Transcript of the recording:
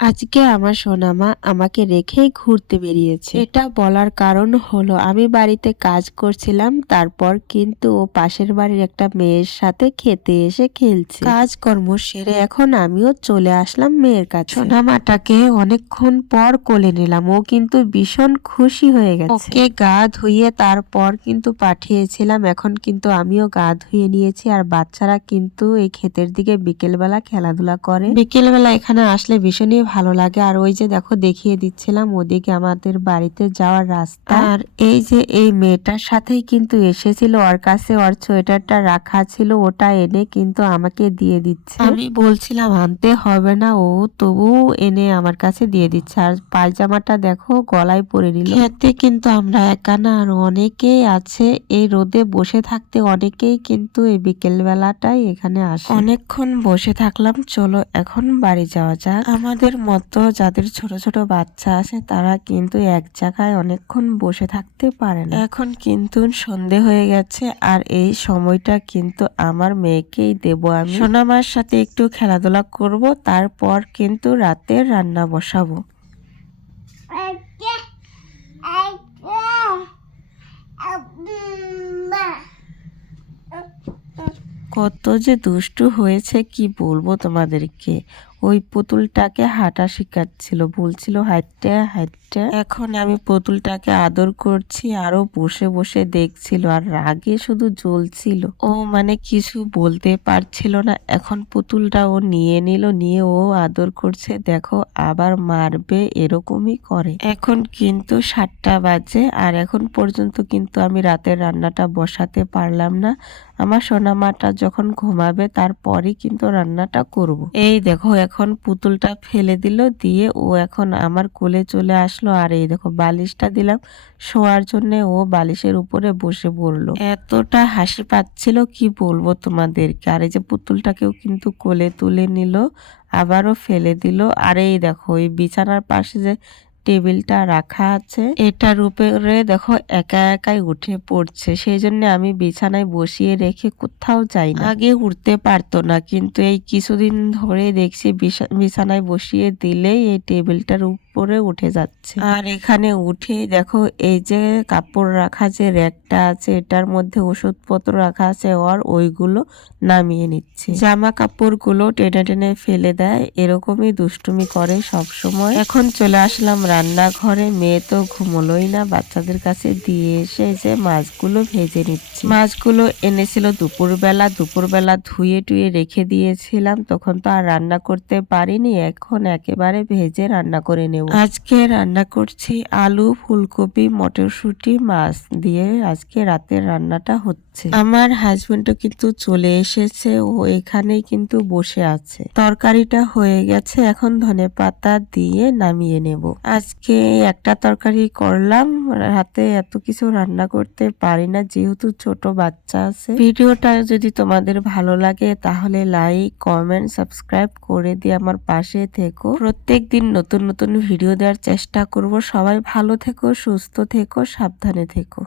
আজকে আমার সোনামা আমাকে রেখেই ঘুরতে বেরিয়েছে। এটা বলার কারণ হলো, আমি বাড়িতে কাজ করছিলাম, তারপর কিন্তু ও পাশের বাড়ির একটা মেয়ের সাথে খেতে এসে খেলছে। কাজকর্ম সেরে এখন আমিও চলে আসলাম মেয়ের কাছে। সোনামাটাকে অনেকক্ষণ পর কোলে নিলাম, ও কিন্তু ভীষণ খুশি হয়ে গেছে। ওকে গা ধুইয়ে তারপর কিন্তু পাঠিয়েছিলাম, এখন কিন্তু আমিও গা ধুয়ে নিয়েছি, আর বাচ্চারা কিন্তু এই ক্ষেতের দিকে বিকেলবেলা খেলাধুলা করে। বিকেলবেলা এখানে আসলে ভীষণই ভালো লাগে। আর ওই যে দেখো, দেখিয়ে দিচ্ছিলাম ওদিকে আমাদের বাড়িতে যাওয়ার রাস্তা। আর এই যে এই মেয়েটার সাথেই কিন্তু এসেছিল, ওর কাছে ওর সোয়েটারটা রাখা ছিল, ওটা এনে কিন্তু আমাকে দিয়ে দিচ্ছে। আমি বলছিলাম, আনতে হবে না ও তবু এনে আমার কাছে দিয়ে দিচ্ছে। আর পায়জামাটা দেখো, গলায় পরে নিল। খেতে কিন্তু আমরা একা না, আর অনেকেই আছে এই রোদে বসে থাকতে, অনেকেই কিন্তু এই বিকেল বেলাটাই এখানে আসে। অনেকক্ষণ বসে থাকলাম, চলো এখন বাড়ি যাওয়া যাক। আমাদের মতো যাদের ছোট ছোট বাচ্চা আছে তারা কিন্তু এক জায়গায় অনেকক্ষণ বসে থাকতে পারে না। এখন কিন্তু সন্ধে হয়ে গেছে আর এই সময়টা কিন্তু আমার মেয়েকেই দেব আমি। সোনামার সাথে একটু খেলাধুলা করব তারপর কিন্তু রাতের রান্না বসাবো। কত যে দুষ্টু হয়েছে কি বলব তোমাদেরকে? ওই পুতুলটাকে হাঁটা শিখাচ্ছিল, বলছিল হাইটে হাইটে এখন আমি পুতুলটাকে আদর করছি, আরও বসে বসে দেখছিল, আর রাগে শুধু জ্বলছিল। ও মানে কিছু বলতে পারছিল না। এখন পুতুলটা ও নিয়ে নিল, নিয়ে ও আদর করছে, দেখো, আবার মারবে, এরকমই করে। এখন কিন্তু সাতটা বাজে, আর এখন পর্যন্ত কিন্তু আমি রাতের রান্নাটা বসাতে পারলাম না। আমার সোনামাটা যখন ঘুমাবে, তারপরই কিন্তু রান্নাটা করব। এই দেখো এখন পুতুলটা ফেলে দিল, দিয়ে ও এখন আমার কোলে চলে আসলো। আর এই দেখো, বালিশটা দিলাম। শোয়ার জন্য ও বালিশের উপরে বসে পড়ল। এতটা হাসি পাচ্ছিল, কি বলব তোমাদেরকে? আর এই যে পুতুলটাকেও কিন্তু কোলে তুলে নিল, আবারও ফেলে দিল। আর এই দেখো ওই বিছানার পাশে যে টেবিলটা রাখা আছে। এটার উপরে দেখো একা একাই উঠে পড়ছে। সেই জন্য আমি বিছানায় বসিয়ে রেখে কোথাও যাই না। আগে উঠতে পারতো না, কিন্তু এই কিছুদিন ধরে দেখছি বিছানায় বসিয়ে দিলেই এই টেবিলটার উপরে উঠে যাচ্ছে। আর এখানে উঠে দেখো এই যে কাপড় রাখা যে র্যাকটা আছে, এটার মধ্যে ওষুধপত্র রাখা আছে আর ওইগুলো নামিয়ে নিচ্ছে। জামা কাপড়গুলো টেনে টেনে ফেলে দেয়, এরকমই দুষ্টুমি করে সব সময় এখন চলে আসলাম রান্নাঘরে মেয়ে তো ঘুমোলোই না, বাচ্চাদের কাছে দিয়ে এসে যে মাছগুলো ভেজে নিচ্ছি। মাছগুলো এনেছিল দুপুরবেলা দুপুরবেলা ধুয়ে টুয়ে রেখে দিয়েছিলাম, তখন তো আর রান্না করতে পারিনি, এখন একেবারে ভেজে রান্না করে নেব। আজকে রান্না করছি আলু, ফুলকপি, মটরশুঁটি, মাছ দিয়ে আজকে রাতের রান্নাটা হচ্ছে। আমার হাজবেন্ডও কিন্তু চলে এসেছে, ও এখানেই কিন্তু বসে আছে। তরকারিটা হয়ে গেছে, এখন ধনে পাতা দিয়ে নামিয়ে নেব। আজকে একটা তরকারি করলাম। হাতে এত কিছু রান্না করতে পারি না, যেহেতু ছোট বাচ্চা আছে। ভিডিওটা যদি তোমাদের ভালো লাগে, তাহলে লাইক কমেন্ট সাবস্ক্রাইব করে দিয়ে আমার পাশে থেকো। প্রত্যেক দিন নতুন নতুন ভিডিও দেওয়ার চেষ্টা করব। সবাই ভালো থেকো, সুস্থ থেকো, সাবধানে থেকো।